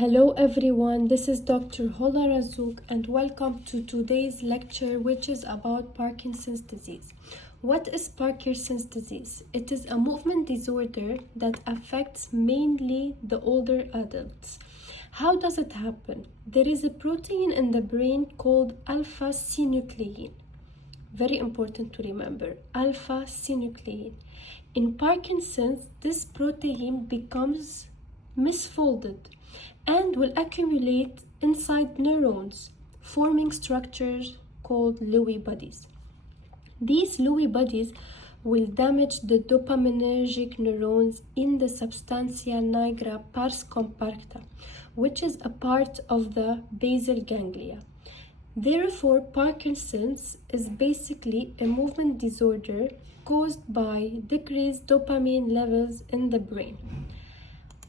Hello everyone, this is Dr. Hola Razouk and welcome to today's lecture which is about Parkinson's disease. What is Parkinson's disease? It is a movement disorder that affects mainly the older adults. How does it happen? There is a protein in the brain called alpha-synuclein. Very important to remember, alpha-synuclein. In Parkinson's, this protein becomes misfolded and will accumulate inside neurons, forming structures called Lewy bodies. These Lewy bodies will damage the dopaminergic neurons in the substantia nigra pars compacta, which is a part of the basal ganglia. Therefore, Parkinson's is basically a movement disorder caused by decreased dopamine levels in the brain.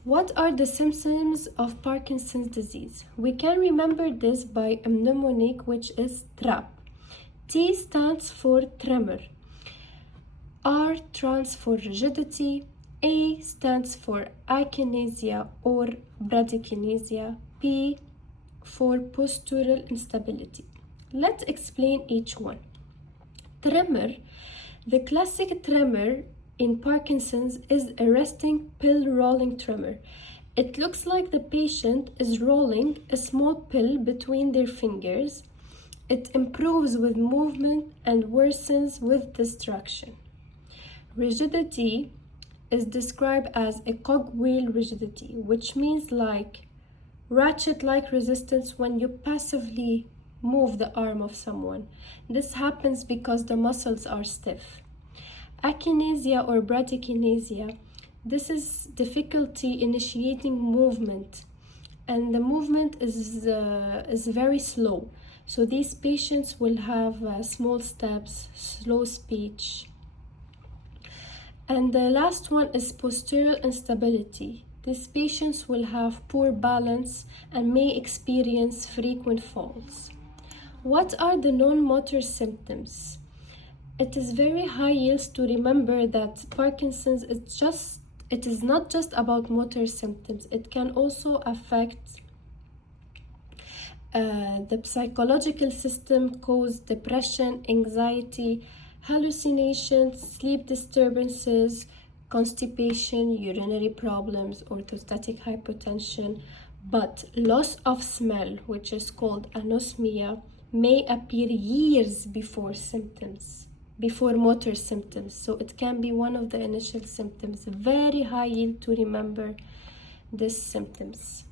What are the symptoms of Parkinson's disease? We can remember this by a mnemonic which is TRAP. T stands for tremor. R stands for rigidity. A stands for akinesia or bradykinesia. P for postural instability. Let's explain each one. Tremor. The classic tremor in Parkinson's is a resting pill rolling tremor. It looks like the patient is rolling a small pill between their fingers. It improves with movement and worsens with distraction. Rigidity is described as a cogwheel rigidity, which means like ratchet-like resistance when you passively move the arm of someone. This happens because the muscles are stiff. Akinesia or bradykinesia, this is difficulty initiating movement, and the movement is very slow. So these patients will have small steps, slow speech. And the last one is postural instability. These patients will have poor balance and may experience frequent falls. What are the non-motor symptoms? It is very high yields to remember that Parkinson's is not just about motor symptoms. It can also affect the psychological system, cause depression, anxiety, hallucinations, sleep disturbances, constipation, urinary problems, orthostatic hypotension. But loss of smell, which is called anosmia, may appear years before motor symptoms. So it can be one of the initial symptoms. Very high yield to remember these symptoms.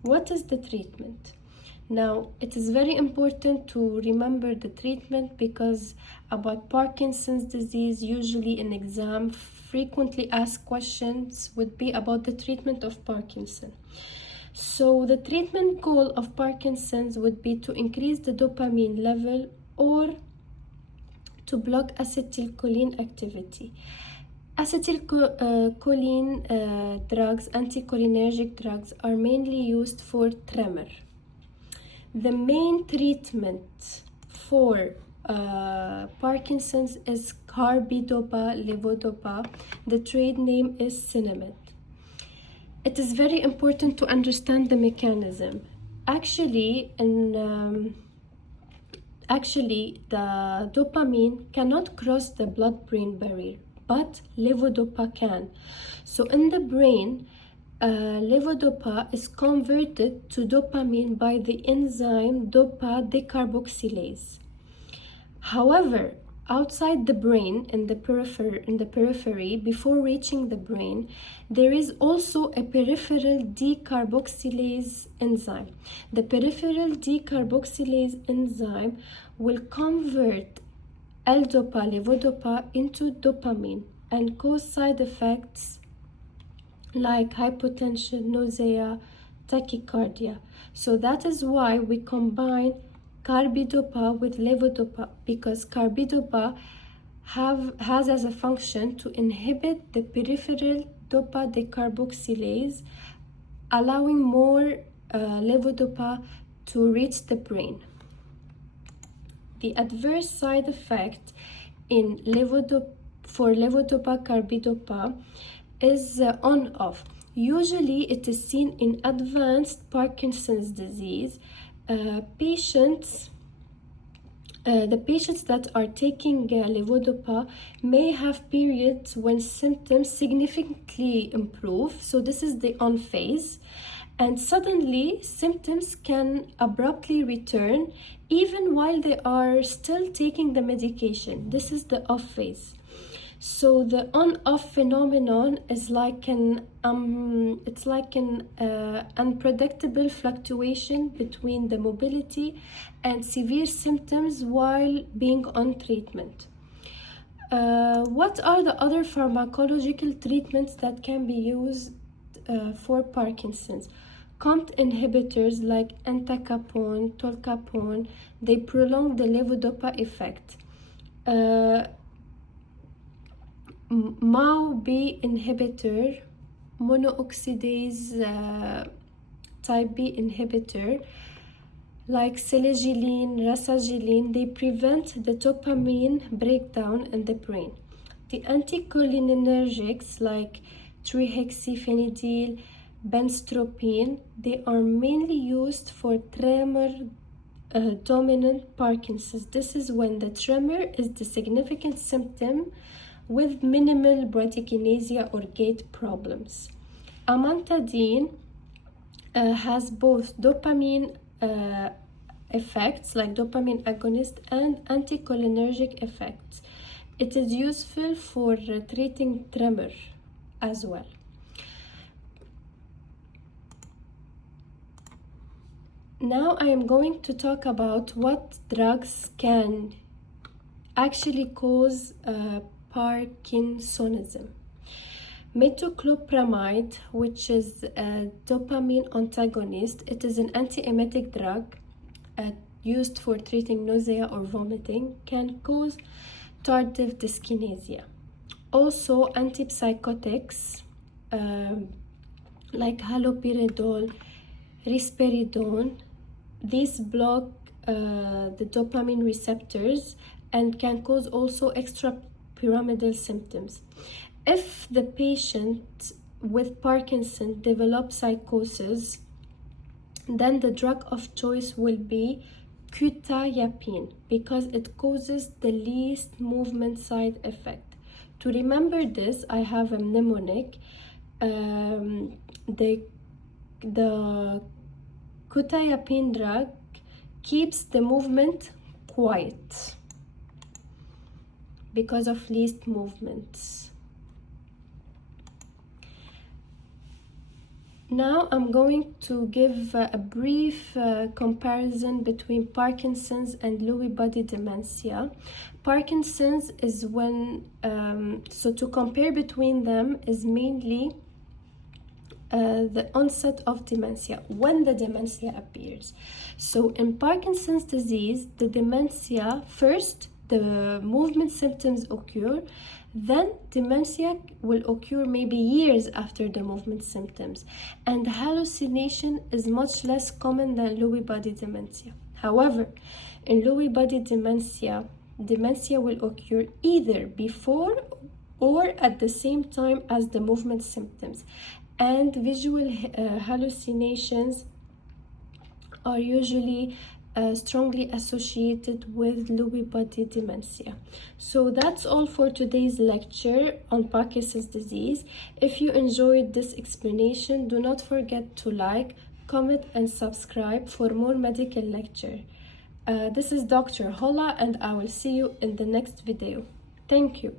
What is the treatment? Now, it is very important to remember the treatment because about Parkinson's disease, usually in exam, frequently asked questions would be about the treatment of Parkinson. So the treatment goal of Parkinson's would be to increase the dopamine level or to block acetylcholine activity. Acetylcholine drugs, anticholinergic drugs, are mainly used for tremor. The main treatment for Parkinson's is carbidopa, levodopa. The trade name is Sinemet. It is very important to understand the mechanism. Actually, the dopamine cannot cross the blood-brain barrier, but levodopa can. So in the brain, levodopa is converted to dopamine by the enzyme dopa decarboxylase. However, outside the brain, in the periphery, before reaching the brain, there is also a peripheral decarboxylase enzyme. The peripheral decarboxylase enzyme will convert L-dopa, levodopa into dopamine and cause side effects like hypotension, nausea, tachycardia. So that is why we combine carbidopa with levodopa, because carbidopa has as a function to inhibit the peripheral dopa decarboxylase, allowing more levodopa to reach the brain. The adverse side effect for levodopa carbidopa is on-off. Usually it is seen in advanced Parkinson's disease. The patients that are taking levodopa may have periods when symptoms significantly improve. So this is the on phase. And suddenly symptoms can abruptly return even while they are still taking the medication. This is the off phase. So the on-off phenomenon is like an unpredictable fluctuation between the mobility and severe symptoms while being on treatment. What are the other pharmacological treatments that can be used for Parkinson's? COMT inhibitors like entacapone, tolcapone, they prolong the levodopa effect. MAO-B inhibitor, monooxidase type B inhibitor like selegiline, rasagiline, they prevent the dopamine breakdown in the brain. The anticholinergics like trihexyphenidyl, benztropine, they are mainly used for tremor dominant Parkinson's. This is when the tremor is the significant symptom with minimal bradykinesia or gait problems. Amantadine has both dopamine effects like dopamine agonist and anticholinergic effects. It is useful for treating tremor as well. Now I am going to talk about what drugs can actually cause Parkinsonism. Metoclopramide, which is a dopamine antagonist, it is an antiemetic drug used for treating nausea or vomiting, can cause tardive dyskinesia. Also, antipsychotics like haloperidol, risperidone, these block the dopamine receptors and can cause also extrapyramidal symptoms. If the patient with Parkinson develops psychosis, then the drug of choice will be quetiapine because it causes the least movement side effect. To remember this, I have a mnemonic. The quetiapine drug keeps the movement quiet because of least movements. Now I'm going to give a brief comparison between Parkinson's and Lewy body dementia. Parkinson's is when, so to compare between them is mainly the onset of dementia, when the dementia appears. So in Parkinson's disease, the dementia, first the movement symptoms occur, then dementia will occur maybe years after the movement symptoms, and hallucination is much less common than Lewy body dementia. However, in Lewy body dementia, dementia will occur either before or at the same time as the movement symptoms, and visual hallucinations are usually strongly associated with Lewy body dementia. So that's all for today's lecture on Parkinson's disease. If you enjoyed this explanation, do not forget to like, comment and subscribe for more medical lecture. This is Dr. Holla and I will see you in the next video. Thank you.